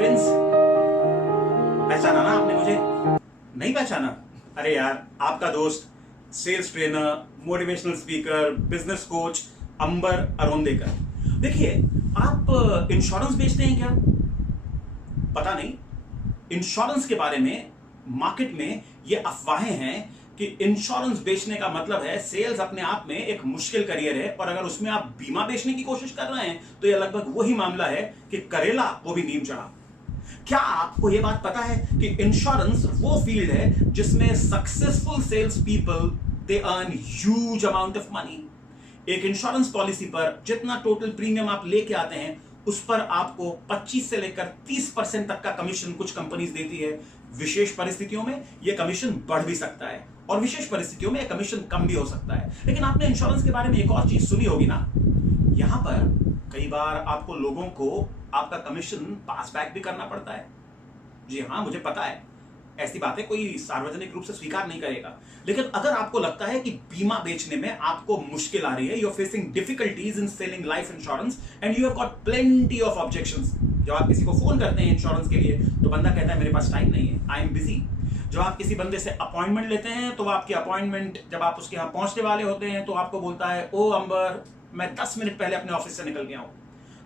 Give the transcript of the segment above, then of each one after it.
Friends, पहचाना ना आपने मुझे? नहीं पहचाना? अरे यार, आपका दोस्त, sales trainer, motivational speaker, business coach Amber Arondekar. देखिए, आप इंश्योरेंस बेचते हैं क्या? पता नहीं। इंश्योरेंस के बारे में मार्केट में ये अफवाहें हैं कि इंश्योरेंस बेचने का मतलब है सेल्स अपने आप में एक मुश्किल करियर है, और अगर उसमें आप बीमा बेचने की कोशिश कर रहे हैं तो यह लगभग वही मामला है कि करेला वो भी नीम चढ़ा। क्या आपको यह बात पता है कि इंश्योरेंस वो फील्ड है जिसमें successful sales people they earn huge amount of money. एक इंश्योरेंस पॉलिसी पर जितना टोटल प्रीमियम आप लेके आते हैं उस पर आपको 25 से लेकर 30% तक का कमीशन कुछ कंपनीज देती है। विशेष परिस्थितियों में यह कमीशन बढ़ भी सकता है और विशेष परिस्थितियों में यह कमीशन कम भी हो सकता है। लेकिन आपने इंश्योरेंस के बारे में एक और चीज सुनी होगी ना, यहां पर कई बार आपको लोगों को आपका कमीशन पास बैक भी करना पड़ता है। जी हाँ, मुझे पता है, ऐसी बातें कोई सार्वजनिक रूप से स्वीकार नहीं करेगा। लेकिन अगर आपको लगता है कि बीमा बेचने में आपको मुश्किल आ रही है, you are facing difficulties in selling life insurance and you have got plenty of objections. जब आप किसी को फोन करते हैं इंश्योरेंस के लिए तो बंदा कहता है मेरे पास टाइम नहीं है, आई एम बिजी। जब आप किसी बंदे से अपॉइंटमेंट लेते हैं तो आपकी अपॉइंटमेंट जब आप उसके यहाँ पहुंचने वाले होते हैं तो आपको बोलता है, ओ अंबर, मैं 10 मिनट पहले अपने ऑफिस से निकल गया हूं।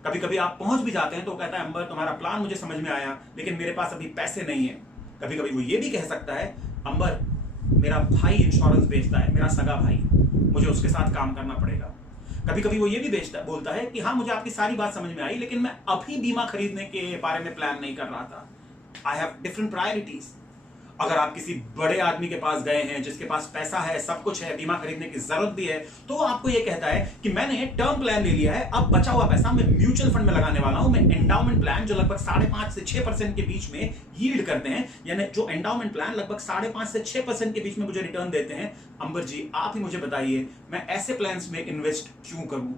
कभी कभी आप पहुंच भी जाते हैं तो कहता है, अंबर तुम्हारा प्लान मुझे समझ में आया लेकिन मेरे पास अभी पैसे नहीं है। कभी कभी वो ये भी कह सकता है, अंबर मेरा भाई इंश्योरेंस बेचता है, मेरा सगा भाई, मुझे उसके साथ काम करना पड़ेगा। कभी कभी वो ये भी बोलता है कि हाँ, मुझे आपकी सारी बात समझ में आई लेकिन मैं अभी बीमा खरीदने के बारे में प्लान नहीं कर रहा था। I have different priorities. अगर आप किसी बड़े आदमी के पास गए हैं जिसके पास पैसा है, सब कुछ है, बीमा खरीदने की जरूरत भी है, तो वो आपको ये कहता है कि मैंने टर्म प्लान ले लिया है, अब बचा हुआ पैसा मैं म्यूचुअल फंड में लगाने वाला हूं। मैं एंडाउमेंट प्लान जो लगभग 5.5 से 6% के बीच में यील्ड करते हैं, यानी जो एंडाउमेंट प्लान लगभग 5.5 से 6% के बीच में मुझे रिटर्न देते हैं, अंबर जी आप ही मुझे बताइए मैं ऐसे प्लान्स में इन्वेस्ट क्यों करूं?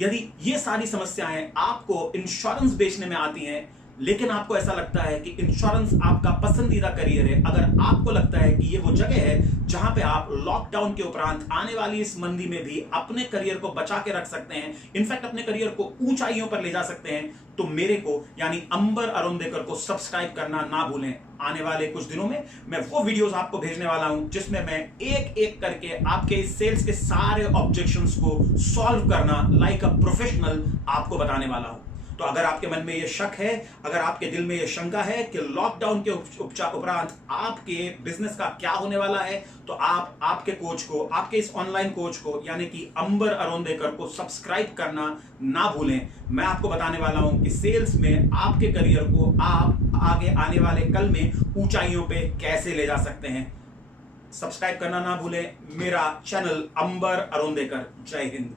यदि ये सारी समस्याएं आपको इंश्योरेंस बेचने में आती हैं लेकिन आपको ऐसा लगता है कि इंश्योरेंस आपका पसंदीदा करियर है, अगर आपको लगता है कि ये वो जगह है जहां पे आप लॉकडाउन के उपरांत आने वाली इस मंदी में भी अपने करियर को बचा के रख सकते हैं, इनफैक्ट अपने करियर को ऊंचाइयों पर ले जा सकते हैं, तो मेरे को यानी अंबर अरोंदेकर को सब्सक्राइब करना ना भूलें। आने वाले कुछ दिनों में मैं वो वीडियोस आपको भेजने वाला हूं जिसमें मैं एक एक करके आपके सेल्स के सारे ऑब्जेक्शंस को सॉल्व करना लाइक अ प्रोफेशनल आपको बताने वाला हूं। तो अगर आपके मन में यह शक है, अगर आपके दिल में यह शंका है कि लॉकडाउन के उपरांत आपके बिजनेस का क्या होने वाला है, तो आप आपके कोच को, आपके इस ऑनलाइन कोच को यानी कि अंबर अरोंदेकर को सब्सक्राइब करना ना भूलें। मैं आपको बताने वाला हूं कि सेल्स में आपके करियर को आप आगे आने वाले कल में ऊंचाइयों पे कैसे ले जा सकते हैं। सब्सक्राइब करना ना भूलें मेरा चैनल अंबर अरोंदेकर। जय हिंद।